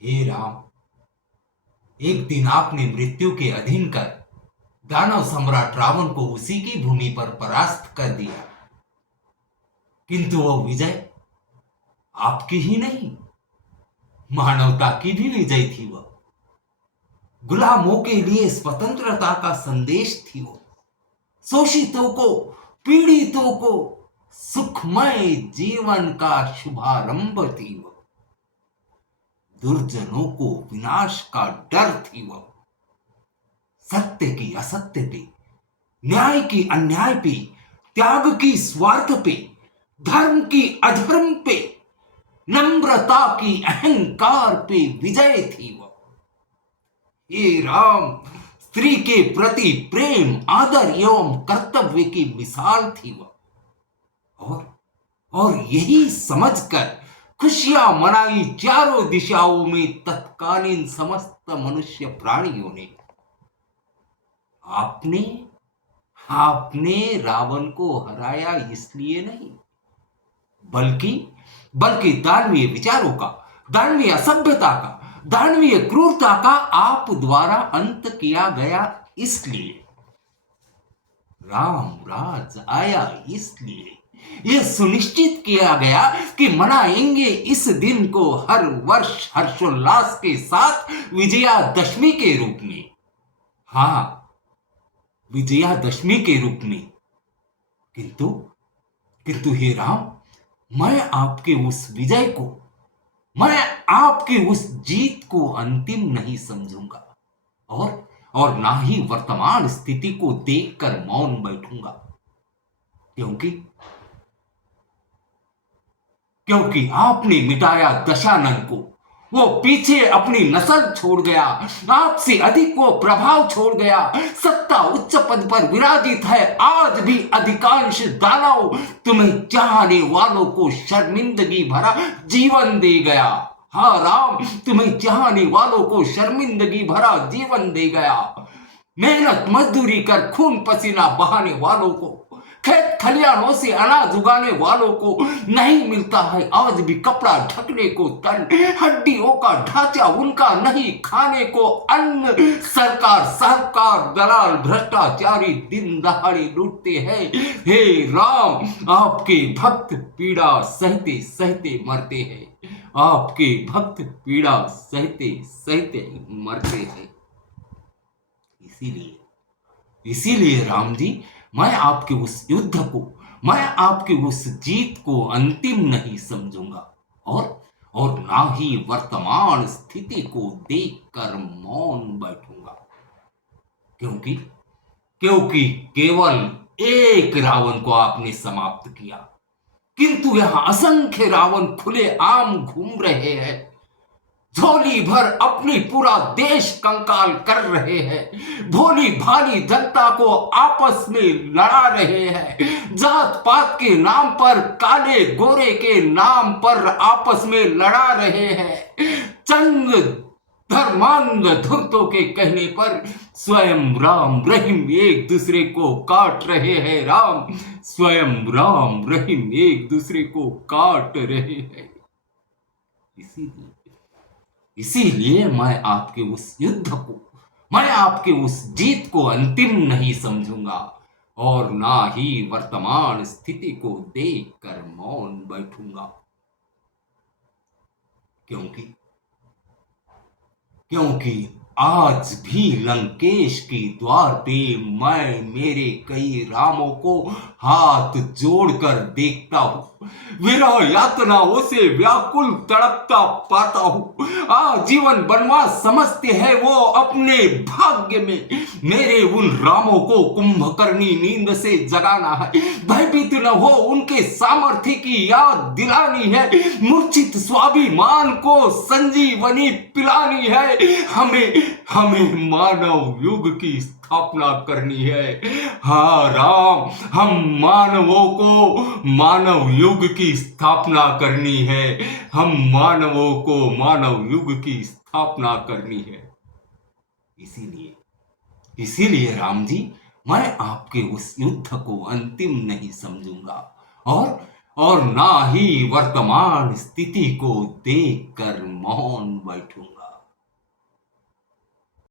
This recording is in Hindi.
हे राम, एक दिन आपने मृत्यु के अधीन कर दानव सम्राट रावण को उसी की भूमि पर परास्त कर दिया। किंतु वह विजय आपकी ही नहीं, मानवता की भी विजय थी। वह गुलामों के लिए स्वतंत्रता का संदेश थी। वो शोषितों को, पीड़ितों को सुखमय जीवन का शुभारंभ थी। वो दुर्जनों को विनाश का डर थी। वो सत्य की असत्य पे, न्याय की अन्याय पे, त्याग की स्वार्थ पे, धर्म की अधर्म पे, नम्रता की अहंकार पे विजय थी। वो हे राम, स्त्री के प्रति प्रेम, आदर एवं कर्तव्य की मिसाल थी वह। और यही समझकर खुशियां मनाई चारों दिशाओं में तत्कालीन समस्त मनुष्य प्राणियों ने। आपने आपने रावण को हराया इसलिए नहीं, बल्कि बल्कि दानवीय विचारों का, दानवीय असभ्यता का, दानवीय क्रूरता का आप द्वारा अंत किया गया इसलिए। राम राज आया इसलिए। यह सुनिश्चित किया गया कि मनाएंगे इस दिन को हर वर्ष हर्षोल्लास के साथ विजयादशमी के रूप में। हां, विजयादशमी के रूप में। किंतु किंतु हे राम, मैं आपके उस विजय को, मैं आपकी उस जीत को अंतिम नहीं समझूंगा, और ना ही वर्तमान स्थिति को देखकर मौन बैठूंगा। क्योंकि क्योंकि आपने मिटाया दशानन को, वो पीछे अपनी नस्ल छोड़ गया, आपसे अधिक वो प्रभाव छोड़ गया, सत्ता उच्च पद पर विराजित है। आज भी अधिकांश दानव तुम्हें चाहने वालों को शर्मिंदगी भरा जीवन दे गया। हाँ राम, तुम्हें चाहने वालों को शर्मिंदगी भरा जीवन दे गया। मेहनत मजदूरी कर खून पसीना बहाने वालों को, खेत खलियानों से अनाज उगाने वालों को नहीं मिलता है आज भी कपड़ा ढकने को तन, हड्डियों का ढांचा उनका नहीं खाने को अन्न। सरकार साहूकार दलाल भ्रष्टाचारी दिन दहाड़े लूटते हैं। हे राम, आपके भक्त पीड़ा सहते सहते मरते हैं। आपके भक्त पीड़ा सहते सहते मरते हैं। इसीलिए इसीलिए राम जी, मैं आपके उस युद्ध को, मैं आपकी उस जीत को अंतिम नहीं समझूंगा, और ना ही वर्तमान स्थिति को देखकर मौन बैठूंगा। क्योंकि क्योंकि केवल एक रावण को आपने समाप्त किया, किंतु यहां असंख्य रावण खुले आम घूम रहे हैं, झोली भर अपनी पूरा देश कंकाल कर रहे हैं, भोली भाली जनता को आपस में लड़ा रहे हैं, जात पात के नाम पर, काले गोरे के नाम पर आपस में लड़ा रहे हैं। चंद धर्मांध धुर्तों के कहने पर स्वयं राम रहीम एक दूसरे को काट रहे हैं। राम, स्वयं राम रहीम एक दूसरे को काट रहे हैं। इसीलिए इसीलिए मैं आपके उस युद्ध को, मैं आपके उस जीत को अंतिम नहीं समझूंगा, और ना ही वर्तमान स्थिति को देखकर मौन बैठूंगा। क्योंकि क्योंकि आज भी लंकेश के द्वार पे मैं मेरे कई रामों को हाथ जोड़कर देखता हूँ, विरह यातनाओं से व्याकुल तड़पता पाता हूँ। आजीवन वनवास समझते हैं वो अपने भाग्य में। मेरे उन रामों को कुंभकर्णी नींद से जगाना है, भयभीत न हो उनके सामर्थ्य की याद दिलानी है, मूर्छित स्वाभिमान को संजीवनी पिलानी है। हमें मानव युग की स्थापना करनी है। हाँ राम, हम मानवों को मानव युग की स्थापना करनी है। हम मानवों को मानव युग की स्थापना करनी है। इसीलिए इसीलिए राम जी, मैं आपके उस युद्ध को अंतिम नहीं समझूंगा, और ना ही वर्तमान स्थिति को देखकर मौन बैठूंगा।